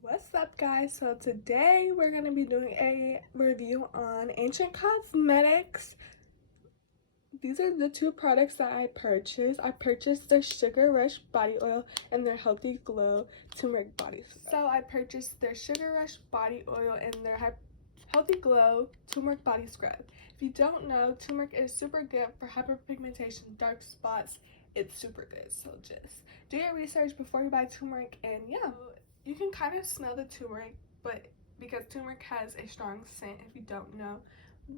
What's up, guys? So today we're going to be doing a review on Ancient Cosmetics. These are the two products that I purchased. I purchased their Sugar Rush body oil and their Healthy Glow turmeric body scrub. So I purchased their Sugar Rush body oil and their Healthy Glow turmeric body scrub. If you don't know, turmeric is super good for hyperpigmentation, dark spots. It's super good. So just do your research before you buy turmeric, and yeah. You can kind of smell the turmeric, but because turmeric has a strong scent, if you don't know,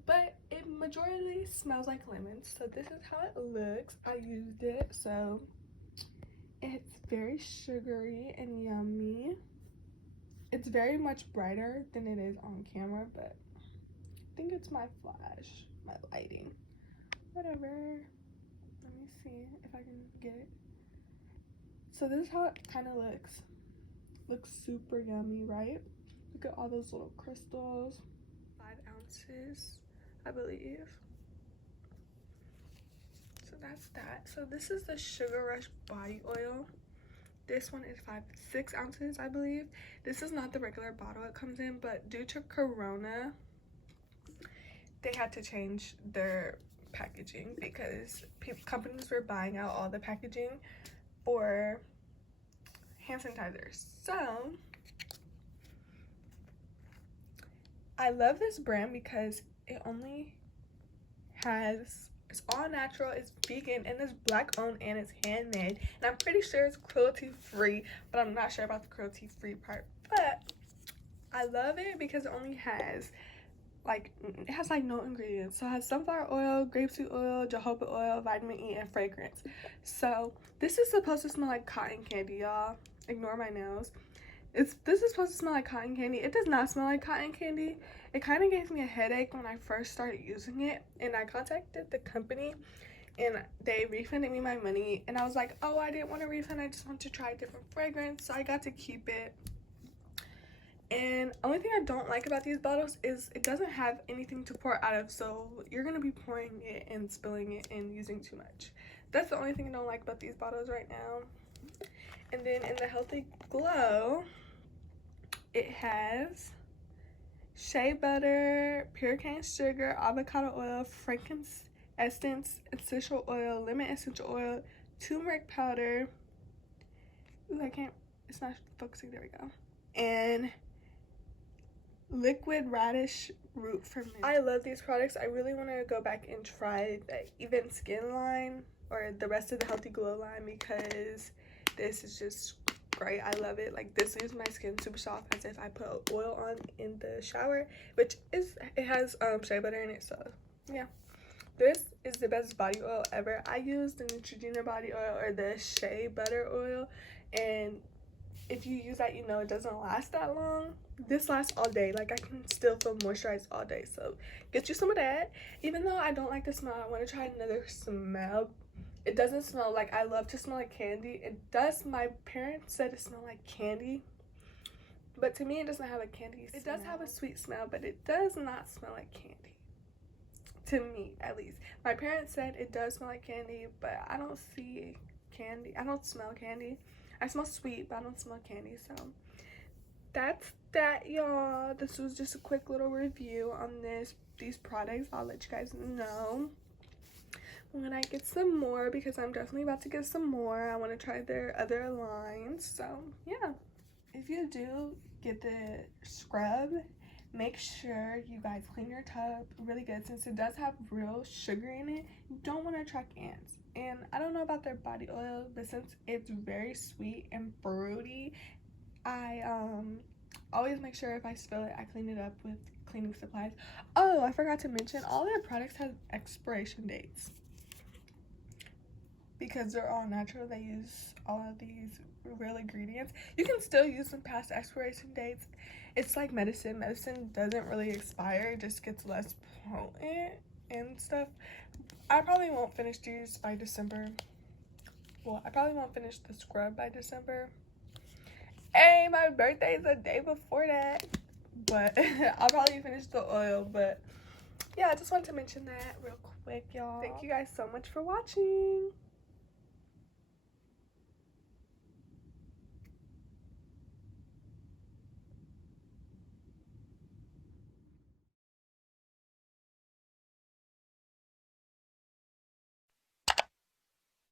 but it majority smells like lemon. So this is how it looks. I used it, so it's very sugary and yummy. It's very much brighter than it is on camera, but I think it's my flash, my lighting, whatever. Let me see if I can get it. So this is how it kind of looks. Looks super yummy, right? Look at all those little crystals. 5 ounces, I believe. So that's that. So this is the Sugar Rush body oil. This one is 6 ounces, I believe. This is not the regular bottle it comes in, but due to Corona, they had to change their packaging because companies were buying out all the packaging for hand sanitizers. So I love this brand because it only has, it's all natural, it's vegan, and it's black owned, and it's handmade, and I'm pretty sure it's cruelty free, but I'm not sure about the cruelty free part. But I love it because it only has like no ingredients. So it has sunflower oil, grapeseed oil, jojoba oil, vitamin E, and fragrance. So this is supposed to smell like cotton candy, y'all. Ignore my nails. This is supposed to smell like cotton candy. It does not smell like cotton candy. It kind of gave me a headache when I first started using it, and I contacted the company and they refunded me my money, and I was like, oh, I didn't want a refund, I just want to try a different fragrance, so I got to keep it. And only thing I don't like about these bottles is it doesn't have anything to pour out of, so you're gonna be pouring it and spilling it and using too much. That's the only thing I don't like about these bottles right now. And then in the Healthy Glow, it has shea butter, pure cane sugar, avocado oil, frankincense essence, essential oil, lemon essential oil, turmeric powder. Ooh, it's not focusing, there we go. And liquid radish root ferment. I love these products. I really want to go back and try the Even Skin line or the rest of the Healthy Glow line because this is just great. I love it. Like, this leaves my skin super soft as if I put oil on in the shower, which is, it has shea butter in it. So yeah, this is the best body oil ever. I use the Neutrogena body oil or the shea butter oil, and if you use that, you know it doesn't last that long. This lasts all day. Like, I can still feel moisturized all day. So get you some of that. Even though I don't like the smell, I want to try another smell. It doesn't smell like, I love to smell like candy. It does. My parents said it smelled like candy, but to me it doesn't have a candy smell. It does have a sweet smell, but it does not smell like candy, to me at least. My parents said it does smell like candy, but I don't see candy. I don't smell candy. I smell sweet, but I don't smell candy. So that's that, y'all. This was just a quick little review on these products. I'll let you guys know when I get some more, because I'm definitely about to get some more. I want to try their other lines. So yeah, if you do get the scrub, make sure you guys clean your tub really good, since it does have real sugar in it. You don't want to attract ants. And I don't know about their body oil, but since it's very sweet and fruity, I always make sure if I spill it, I clean it up with cleaning supplies. Oh, I forgot to mention, all their products have expiration dates because they're all natural. They use all of these real ingredients. You can still use them past expiration dates. It's like medicine. Medicine doesn't really expire, it just gets less potent and stuff. I probably won't finish these by December. Well, I probably won't finish the scrub by December. Hey, my birthday is the day before that, but I'll probably finish the oil. But yeah, I just wanted to mention that real quick, y'all. Thank you guys so much for watching.